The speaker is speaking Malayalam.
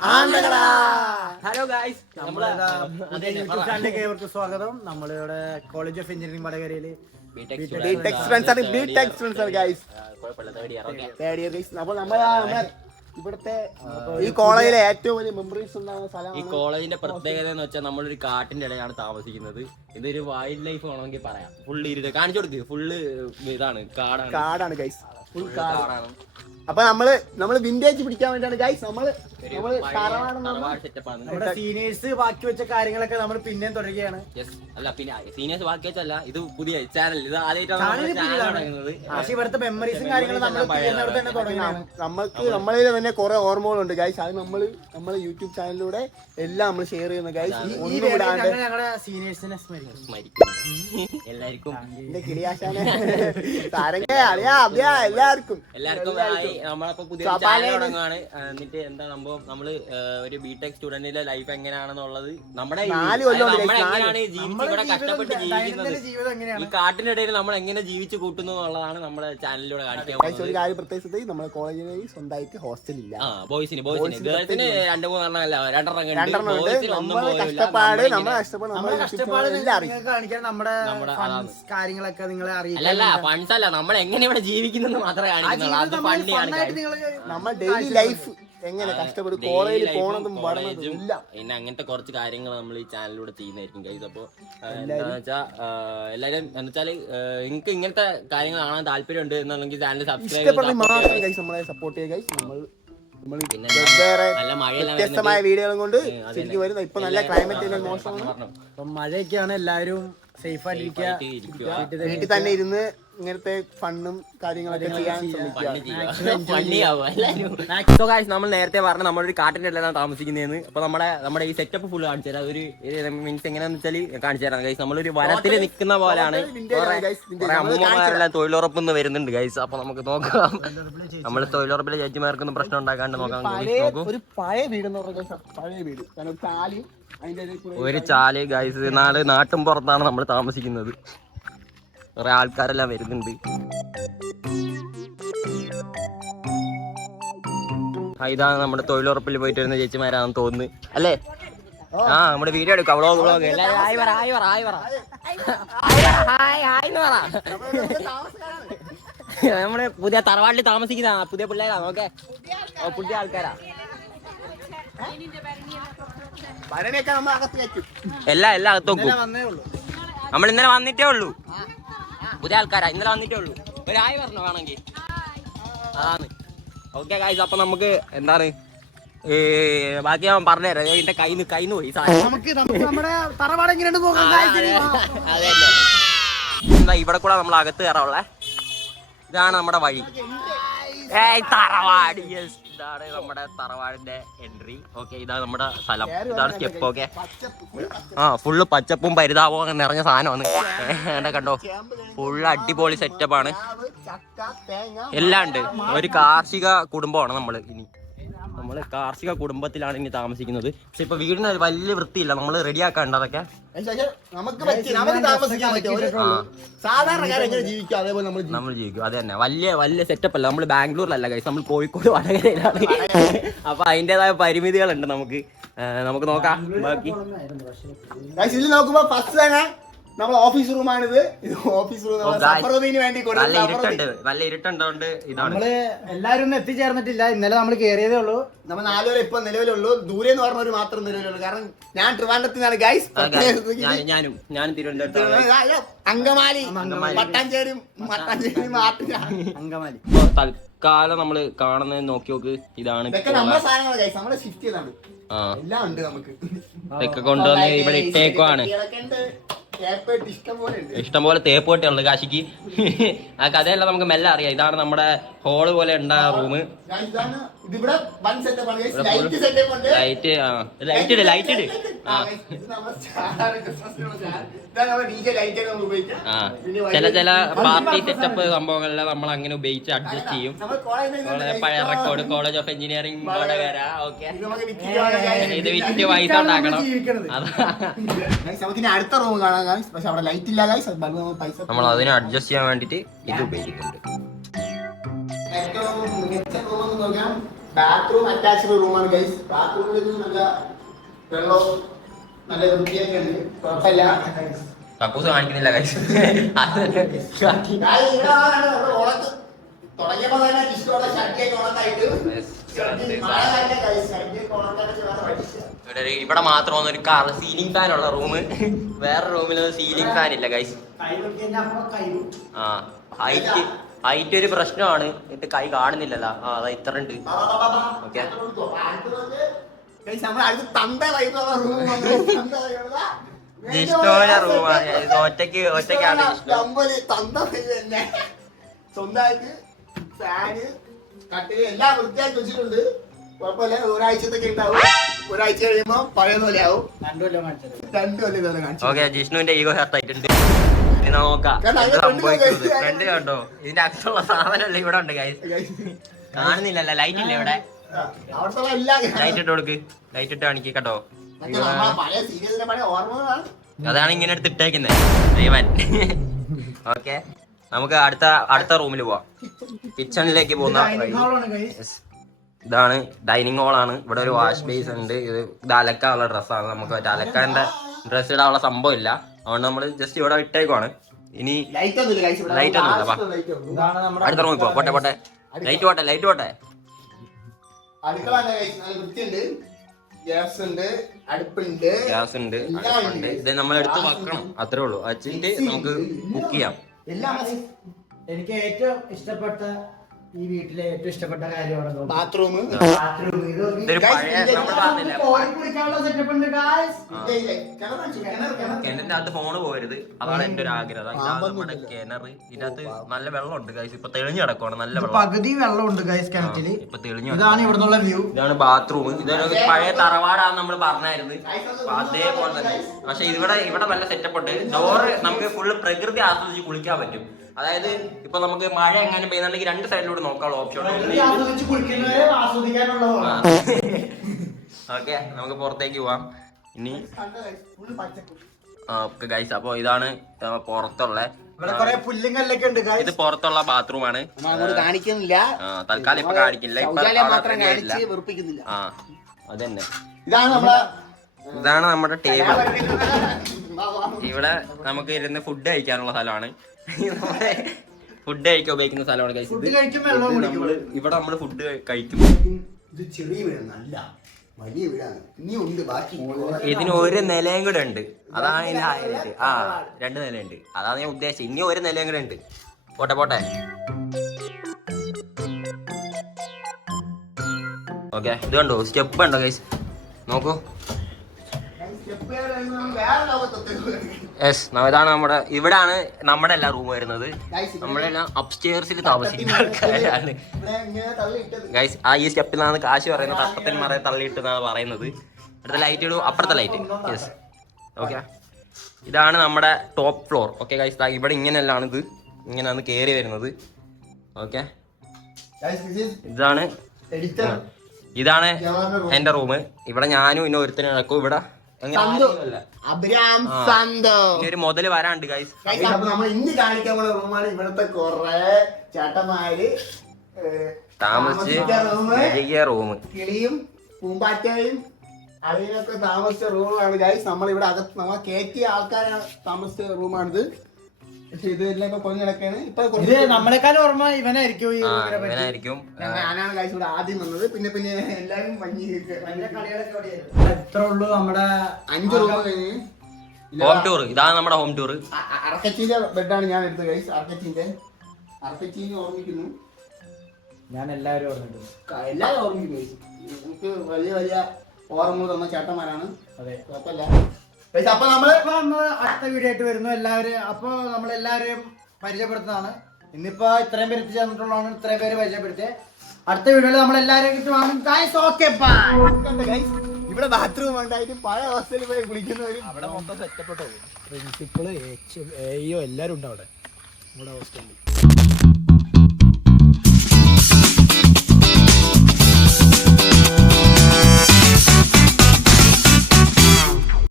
ഹലോ ഗൈസ്, യൂട്യൂബ് ചാനലിലേക്ക് ഏവർക്കും സ്വാഗതം. നമ്മളിവിടെ കോളേജ് ഓഫ് എഞ്ചിനീയറിംഗ് വടകരയില് അപ്പോൾ ഇവിടുത്തെ ഈ കോളേജിലെ ഏറ്റവും വലിയ മെമ്മറീസ് ഉണ്ടാകുന്ന സ്ഥലം. ഈ കോളേജിന്റെ പ്രത്യേകത എന്ന് വെച്ചാൽ നമ്മളൊരു കാട്ടിന്റെ ഇടയിലാണ് താമസിക്കുന്നത്. ഇതൊരു വൈൽഡ് ലൈഫ് വേണമെങ്കിൽ പറയാം. ഫുള്ള് ഇരുട്ട് കാണിച്ചു കൊടുക്ക്. ഫുള്ള് ഇതാണ്, കാടാണ് ഗൈസ്, ഫുൾ കാടാണ്. അപ്പൊ നമ്മള് വിന്റേജ് പിടിക്കാൻ വേണ്ടിയാണ് ഗൈസ് നമ്മള് നമ്മുടെ സീനിയേഴ്സ് ബാക്കി വെച്ച കാര്യങ്ങളൊക്കെ നമ്മൾ പിന്നെയും തുടരുകയാണ്. അല്ല, പിന്നെ സീനിയേഴ്സ് ബാക്കി വെച്ചല്ല, ഇത് പുതിയ ചാനൽ, ഇത് ആദ്യമായിട്ടാണ്. പക്ഷെ ഇവിടുത്തെ മെമ്മറീസും കാര്യങ്ങളും നമ്മൾക്ക് നമ്മളിൽ തന്നെ കുറെ ഓർമ്മകളുണ്ട് ഗൈസ്. അത് നമ്മള് യൂട്യൂബ് ചാനലിലൂടെ എല്ലാം നമ്മൾ ഷെയർ ചെയ്യുന്ന ഗൈസ്. ഞങ്ങളുടെ സീനിയേഴ്സിനെ സ്മരിക്കും എല്ലാവർക്കും. എല്ലാവർക്കും നമ്മളപ്പോ പുതിയ ചാനൽ തുടങ്ങുകയാണ്. എന്നിട്ട് എന്താ സംഭവം, നമ്മള് ഒരു ബിടെക് സ്റ്റുഡന്റിന്റെ ലൈഫ് എങ്ങനെയാണെന്നുള്ളത്, നമ്മുടെ നമ്മളെങ്ങനെയാണ് ഇവിടെ കഷ്ടപ്പെട്ട് ജീവിക്കുന്നത്, ഈ കാട്ടിനിടയിൽ നമ്മൾ എങ്ങനെ ജീവിച്ചു കൂട്ടുന്നു എന്നുള്ളതാണ് നമ്മുടെ ചാനലിലൂടെ കാണിക്കാൻ. ഒരു കാര്യം പ്രത്യേകിച്ച് നമ്മുടെ കോളേജിൽ സ്വന്തമായിട്ട് ഹോസ്റ്റൽ ഇല്ല. ബോയ്സിന് ഗേൾസിന് 2-3 അല്ല 2 കാര്യങ്ങളൊക്കെ നിങ്ങളെ അറിയില്ല. അല്ല, ഫണ്ട്സ് അല്ല, നമ്മൾ എങ്ങനെ ഇവിടെ ജീവിക്കുന്നു മാത്രമേ കാണിക്കുന്നുള്ളൂ. അത് ഫണ്ടിയാണ് നമ്മൾ ഡെയിലി ലൈഫ് എങ്ങനെ കഷ്ടപ്പെടും, കോളേജിൽ പോണതും പഠനതും ഇല്ല. പിന്നെ അങ്ങനത്തെ കുറച്ച് കാര്യങ്ങൾ നമ്മൾ ഈ ചാനലിലൂടെ ചെയ്യുന്നതായിരിക്കും ഗൈസ്. അപ്പൊ എന്താന്ന് വെച്ചാൽ എല്ലാവരും എന്ന് വെച്ചാല് നിങ്ങൾക്ക് ഇങ്ങനത്തെ കാര്യങ്ങൾ കാണാൻ താല്പര്യം ഉണ്ട് എന്നുണ്ടെങ്കിൽ ചാനൽ സബ്സ്ക്രൈബ് നമ്മളെ സപ്പോർട്ട് ചെയ്യുക ഗൈസ്. നല്ല വ്യത്യസ്തമായ വീഡിയോകളും കൊണ്ട് ശരിക്കും വരുന്നത്. ഇപ്പൊ നല്ല ക്ലൈമറ്റ് മോശമാണ്. മഴയൊക്കെയാണ്, എല്ലാവരും സേഫ് ആയിട്ടിരിക്കുക, വീട്ടിൽ തന്നെ ഇരുന്ന് ഇങ്ങനത്തെ ഫണ്ണും കാര്യങ്ങളൊക്കെ ചെയ്യാൻ നമ്മൾ നേരത്തെ പറഞ്ഞ നമ്മളൊരു കാട്ടിന്റെ ഇടയിലാണ് താമസിക്കുന്നതെന്ന്. അപ്പൊ നമ്മുടെ ഈ സെറ്റപ്പ് ഫുള്ള് കാണിച്ചു തരാം. ഒരു മീൻസ് എങ്ങനെയാന്ന് വെച്ചാൽ കാണിച്ചു തരാം ഗൈസ്. നമ്മളൊരു വനത്തിൽ നിൽക്കുന്ന പോലെയാണ്. അമ്മമാരെല്ലാം തൊഴിലുറപ്പൊന്ന് വരുന്നുണ്ട് ഗൈസ്. അപ്പൊ നമുക്ക് നോക്കാം. നമ്മൾ തൊഴിലുറപ്പിലെ ചേച്ചിമാർക്കൊന്നും പ്രശ്നം ഉണ്ടാക്കാണ്ട് നോക്കാം. ഒരു പഴയ വീട്, ഒരു ചാല് ഗൈസ്. നാട്ടും പുറത്താണ് നമ്മൾ താമസിക്കുന്നത്. കുറെ ആൾക്കാരെല്ലാം വരുന്നുണ്ട്. ഇതാണ് നമ്മുടെ തൊഴിലുറപ്പിൽ പോയിട്ട് വരുന്ന ചേച്ചിമാരാണെന്ന് തോന്നുന്നു, അല്ലേ? നമ്മുടെ വീഡിയോ എടുക്കാം. നമ്മള് പുതിയ തറവാട്ടിൽ താമസിക്കുന്ന പുതിയ പിള്ളേരാണ്. ഓക്കെ, പുതിയ ആൾക്കാരാ. എല്ലാം അകത്ത് നോക്കും. നമ്മൾ ഇന്നലെ വന്നിട്ടേ ഉള്ളൂ. പുതിയ ആൾക്കാരാ, ഇന്നലെ വന്നിട്ടേ ഉള്ളൂ. ഒരു ആയി പറഞ്ഞോ വേണമെങ്കിൽ. അതാണ്. ഓക്കെ ഗൈസ്, അപ്പൊ നമുക്ക് എന്താണ് ബാക്കി ഞാൻ പറഞ്ഞുതരാം. എന്റെ കയ്യിന്ന് പോയി എന്താ ഇവിടെ കൂടെ നമ്മൾ അകത്ത് കയറാനുള്ളേ. ഇതാണ് നമ്മുടെ വഴി. തറവാട്. യെസ്, ഇതാണ് നമ്മുടെ തറവാടിന്റെ എൻട്രി. ഓക്കെ, ഇതാണ് നമ്മുടെ സ്ഥലം. ഇതാണ് സ്റ്റെപ്പ്. ഓക്കെ, ഫുള്ള് പച്ചപ്പും പരിതാപവും അങ്ങനെ നിറഞ്ഞ സാധനമാണ്. കണ്ടോ, ഫുള്ള് അടിപൊളി സെറ്റപ്പാണ്. എല്ലാം ഉണ്ട്. ഒരു കാർഷിക കുടുംബമാണ് നമ്മള് കാർഷിക കുടുംബത്തിലാണ് ഇനി താമസിക്കുന്നത്. പക്ഷെ ഇപ്പൊ വീടിന് വലിയ വൃത്തിയില്ല. നമ്മൾ റെഡിയാക്കാണ്ട് അതൊക്കെ. നമ്മൾ ജീവിക്കും. അത് തന്നെ, വലിയ സെറ്റപ്പ് അല്ല. നമ്മൾ ബാംഗ്ലൂരിലല്ല ഗൈസ്, നമ്മൾ കോഴിക്കോട് വടകരയിലാണ്. അപ്പൊ അതിന്റേതായ പരിമിതികളുണ്ട് നമുക്ക് നോക്കാം ബാക്കി. നമ്മൾ ഓഫീസ് റൂമാണിത്. ഓഫീസ് റൂം നല്ല ഇരുട്ടുണ്ടോണ്ട് ഇതാണ്. നമ്മള് എല്ലാരും എത്തിച്ചേർന്നിട്ടില്ല. ഇന്നലെ നമ്മൾ കയറിയതേ ഉള്ളൂ. നമ്മൾ 4 പേരെ ഇപ്പൊ നിലവിലുള്ളൂ. ദൂരെ എന്ന് പറഞ്ഞവര് മാത്രം നിലവിലുള്ളൂ. കാരണം ഞാൻ ട്രിവാൻഡ്രത്തിനാണ് ഗൈസ്. ഞാനും തിരുവനന്തപുരത്ത്, അങ്കമാലി, മട്ടാഞ്ചേരി അങ്കമാലി. തൽക്കാലം നമ്മള് കാണുന്നത് നോക്കി നോക്ക്. ഇതാണ് എല്ലാം ഉണ്ട് നമുക്ക്. ഇതൊക്കെ കൊണ്ടുവന്ന് ഇവിടെ ഇട്ടേക്കുവാണ്. ഇഷ്ടംപോലെ തേപ്പോട്ടുള്ളത് കാശിക്ക്. ആ കഥയല്ല നമുക്ക് മെല്ലെ അറിയാം. ഇതാണ് നമ്മുടെ ഹോള് പോലെ ഉണ്ടായ റൂം. ലൈറ്റ് ഇട്. ചില പാർട്ടി സെറ്റപ്പ് സംഭവങ്ങളെല്ലാം നമ്മൾ അങ്ങനെ ഉപയോഗിച്ച് അഡ്ജസ്റ്റ് ചെയ്യും. പഴയ record college of engineering Vadakara. Okay, ഇത് വിറ്റ് പൈസ ഉണ്ടാക്കണം. അടുത്ത റൂം കാണാം. നമ്മൾ അതിനെ അഡ്ജസ്റ്റ് ചെയ്യാൻ വേണ്ടിട്ട് ഇത് ഉപയോഗിക്കുന്നുണ്ട്. ബാത്റൂം അറ്റാച്ച്ഡ് റൂമാണ് ഗൈസ്. ബാത്റൂമിൽ നല്ല വെള്ളവും നല്ല വൃത്തിയൊക്കെ ഉണ്ട്, കുഴപ്പമില്ല. കക്കൂസ് കാണിക്കുന്നില്ല guys. തുടങ്ങിയപ്പോ തന്നെ ഇഷ്ടമുള്ള ഷർട്ടിയൊക്കെ ഉണക്കായിട്ട് ഇവിടെ മാത്രം ഒരു കാർ സീലിംഗ് ഫാൻ ഉള്ള റൂം. വേറെ റൂമിൽ സീലിംഗ് ഫാൻ ഇല്ല ഗൈസ്. ആ ഹൈറ്റ് ഒരു പ്രശ്നമാണ്. എന്നിട്ട് കൈ കാണുന്നില്ലല്ലോ. ആ അതാ ഇത്ര ഉണ്ട്. ഓക്കെ ജിഷ്ണോയുടെ റൂമാണ്. ഒറ്റയ്ക്കാണ് സ്വന്തമായിട്ട് ഫാന് കട്ടില് എല്ലാം വൃത്തിയാക്കി വെച്ചിട്ടുണ്ട്. കുഴപ്പമില്ല. ഒരാഴ്ചത്തൊക്കെ ഉണ്ടാവും. ഒരാഴ്ച കഴിയുമ്പോ പഴയ പോലെ ആവും. 2 കൊല്ലം കാണിച്ചു. ഓക്കെ ജിഷ്ണുവിന്റെ ഈഗോ ഹെർട്ട് ആയിട്ടുണ്ട്. ഇനി നോക്കാം സംഭവിക്കുന്നത്. ഫ്രണ്ട് കണ്ടോ? ഇതിന്റെ അകത്തുള്ള സാധനമല്ല ഇവിടെ ഉണ്ട് ഗൈസ്. കാണുന്നില്ലല്ലോ. ലൈറ്റ് ഇല്ല ഇവിടെ. അവിടുത്തെ എല്ലാം ലൈറ്റ് ഇട്ട് കൊടുക്ക്. ലൈറ്റ് ഇട്ട് കാണിക്ക് കേട്ടോ. പഴയ സീരിയസിന്റെ പഴയ ഓർമ്മകളാണ്. അതാണ് ഇങ്ങനെ എടുത്ത് ഇട്ടേക്കുന്നത് ദൈവൻ. ഓക്കെ നമുക്ക് അടുത്ത റൂമിൽ പോവാം. കിച്ചണിലേക്ക് പോകുന്ന ഇതാണ് ഡൈനിങ് ഹോളാണ്. ഇവിടെ ഒരു വാഷ് ബേസ് ഉണ്ട്. ഇത് അലക്കാനുള്ള ഡ്രസ്സാണ്. നമുക്ക് മറ്റേ അലക്കാൻ്റെ ഡ്രസ്സ് ഇടാനുള്ള സംഭവം ഇല്ല. അതുകൊണ്ട് നമ്മൾ ജസ്റ്റ് ഇവിടെ ഇട്ടേക്കുവാണ്. ഇനി ലൈറ്റ് ഒന്നുമില്ല. അടുത്ത റൂമിൽ പോവാം. പോട്ടെ ലൈറ്റ് പോട്ടെ. അടുക്കള വൃത്തിയുണ്ട്. ഗ്യാസ് ഉണ്ട്, അടുപ്പുണ്ട്. ഇത് നമ്മളെടുത്ത് വെക്കണം. അത്രേ ഉള്ളൂ. വച്ചിട്ട് നമുക്ക് കുക്ക് ചെയ്യാം. എനിക്ക് ഏറ്റവും ഇഷ്ടപ്പെട്ട ഈ വീട്ടിലെ ഏറ്റവും ഇഷ്ടപ്പെട്ട കാര്യമാണ് ബാത്റൂം. ഇതൊരു പഴയ നമ്മൾ പറഞ്ഞില്ലേ കിണറിന്റെ അകത്ത് ഫോണ് പോകരുത്. അതാണ് എന്റെ ഒരു ആഗ്രഹം. ഇതാണ് നമ്മുടെ കിണർ. ഇതിനകത്ത് നല്ല വെള്ളമുണ്ട് ഗൈസ്. ഇപ്പൊ തെളിഞ്ഞു കിടക്കുവാണ്. നല്ല വെള്ളം, പകുതി വെള്ളമുണ്ട് ഗൈസ് കിണറ്റില്. ഇപ്പൊ തെളിഞ്ഞു. ഇതാണ് ഇവിടുന്നുള്ള വ്യൂ. ഇതാണ് ബാത്റൂം. ഇതൊരു പഴയ തറവാടാന്ന് നമ്മൾ പറഞ്ഞായിരുന്നു. അതേപോലെ തന്നെ. പക്ഷെ ഇവിടെ നല്ല സെറ്റപ്പ് ഉണ്ട്. ഡോറ് നമുക്ക് ഫുള്ള് പ്രകൃതി ആസ്വദിച്ച് കുളിക്കാൻ പറ്റും. അതായത് ഇപ്പൊ നമുക്ക് മഴ എങ്ങനെ പെയ്യുന്നുണ്ടെങ്കിൽ 2 സൈഡിലൂടെ നോക്കാനുള്ള ഓപ്ഷൻ ഉണ്ട്. ഓക്കെ നമുക്ക് പുറത്തേക്ക് പോവാം. ഇനി ഓക്കെ ഗൈസ്. അപ്പൊ ഇതാണ് പുറത്തുള്ള ഇത് പുറത്തുള്ള ബാത്റൂം ആണ്. കാണിക്കുന്നില്ല തൽക്കാലം ഇപ്പൊ കാണിക്കില്ല. ആ അതന്നെ. ഇതാണ് നമ്മുടെ ടേബിൾ. ഇവിടെ നമുക്ക് ഇരുന്ന് ഫുഡ് കഴിക്കാനുള്ള സ്ഥലമാണ്. ഫുഡ് കഴിക്കാൻ ഉപയോഗിക്കുന്ന സ്ഥലമാണ് ഗൈസ്. ഇവിടെ നമ്മള് ഫുഡ് കഴിക്കും. ഇത് ചെറിയ വീടല്ല, വലിയ വീടാണ്. ഇനിയുണ്ട് ബാക്കി. ഇതിന് ഒരു നിലയും കൂടെ ഉണ്ട്. അതാണ് ഇതിന്റെ ഹൈലൈറ്റ്. 2 നിലയുണ്ട്. അതാണ് ഞാൻ ഉദ്ദേശിച്ചത്. ഇനി ഒരു നിലയും കൂടെ ഉണ്ട്. പോട്ടെ. ഓക്കെ ഇത് കണ്ടോ? സ്റ്റെപ്പ് ഉണ്ടോ ഗൈസ്? നോക്കൂ. യെസ്, ഇതാണ് ഇവിടാണ് നമ്മുടെ എല്ലാ റൂം വരുന്നത്. നമ്മളെല്ലാം അപ്സ്റ്റേഴ്സിൽ താമസിക്കുന്ന ആൾക്കാരാണ് ഗൈസ്. ഈ സ്റ്റെപ്പിൽ നിന്നാണ് കാശ് പറയുന്നത്. തട്ടത്തിൽ മറയെ തള്ളിയിട്ടെന്നാണ് പറയുന്നത്. അടുത്ത ലൈറ്റ് ഇടും, അപ്പുറത്തെ ലൈറ്റ്. Yes okay. ഇതാണ് നമ്മുടെ ടോപ്പ് ഫ്ലോർ. ഓക്കെ ഗൈസ്, ഇവിടെ ഇങ്ങനെയല്ലാണ് ഇങ്ങനെയാണ് കയറി വരുന്നത്. ഓക്കെ ഇതാണ് എന്റെ റൂം. ഇവിടെ ഞാനും ഇന്ന ഒരുത്തനും നടക്കും. ഇവിടെ ഒരു മുതല് വരാണ്ട് ഗൈസ്. നമ്മൾ ഇന്ന് കാണിക്കാൻ പോണ റൂമാണ്. ഇവിടുത്തെ കൊറേ ചേട്ടന്മാര് താമസിച്ച് റൂം. കിളിയും പൂമ്പാറ്റയും അതിനൊക്കെ താമസിച്ച റൂമാണ് ഗൈസ്. നമ്മളിവിടെ അകത്ത് നമ്മൾ കയറ്റിയ ആൾക്കാരാണ് താമസിച്ച റൂമാണിത്. പക്ഷെ ഇതെല്ലാം ഇപ്പൊ കൊഞ്ഞു കിടക്കാണ്. ഇപ്പൊ നമ്മളെക്കാളും ഓർമ്മ ഇവനായിരിക്കും. ഞാനാണ് ഗൈസ് ഇവിടെ ആദ്യം വന്നത്. പിന്നെ എല്ലാരും ഇത്ര ഉള്ളൂ നമ്മുടെ 5 റൂം കഴിഞ്ഞ് ഹോം ടൂർ. ഇതാണ് നമ്മുടെ ഹോം ടൂർ. അർക്കച്ചീന്റെ ബെഡാണ് ഞാൻ എടുത്തത് ഗൈസ്. അർക്കച്ചീനെ ഓർമ്മിക്കുന്നു. ഞാൻ എല്ലാവരും ഓർമ്മിക്കുന്നു. എല്ലാവരും ഓർമ്മിക്കുന്നു ഗൈസ്. നമുക്ക് വലിയ വലിയ ഓർമ്മകൾ തന്ന ചേട്ടന്മാരാണ്. അതെ, കുഴപ്പമില്ല. അപ്പൊ നമ്മള് അടുത്ത വീഡിയോ ആയിട്ട് വരുന്നു എല്ലാവരും. അപ്പൊ നമ്മളെല്ലാവരെയും പരിചയപ്പെടുത്തുന്നതാണ്. ഇന്നിപ്പോ ഇത്രയും പേര് എത്തിച്ചേർന്നിട്ടുള്ളതാണ്. ഇത്രയും പേര് പരിചയപ്പെടുത്തിയത്. അടുത്ത വീഡിയോയിൽ നമ്മളെല്ലാവരെയും കിട്ടുവാണ്. ഇവിടെ ബാത്റൂം ഉണ്ടായിട്ട് പഴയ അവസ്ഥയിൽ പോയി കുളിക്കുന്നവര് അവിടെ മൊത്തം സെറ്റപ്പെട്ടോ. പ്രിൻസിപ്പള് എല്ലാരും ഉണ്ട് അവിടെ ഹോസ്റ്റലിൽ.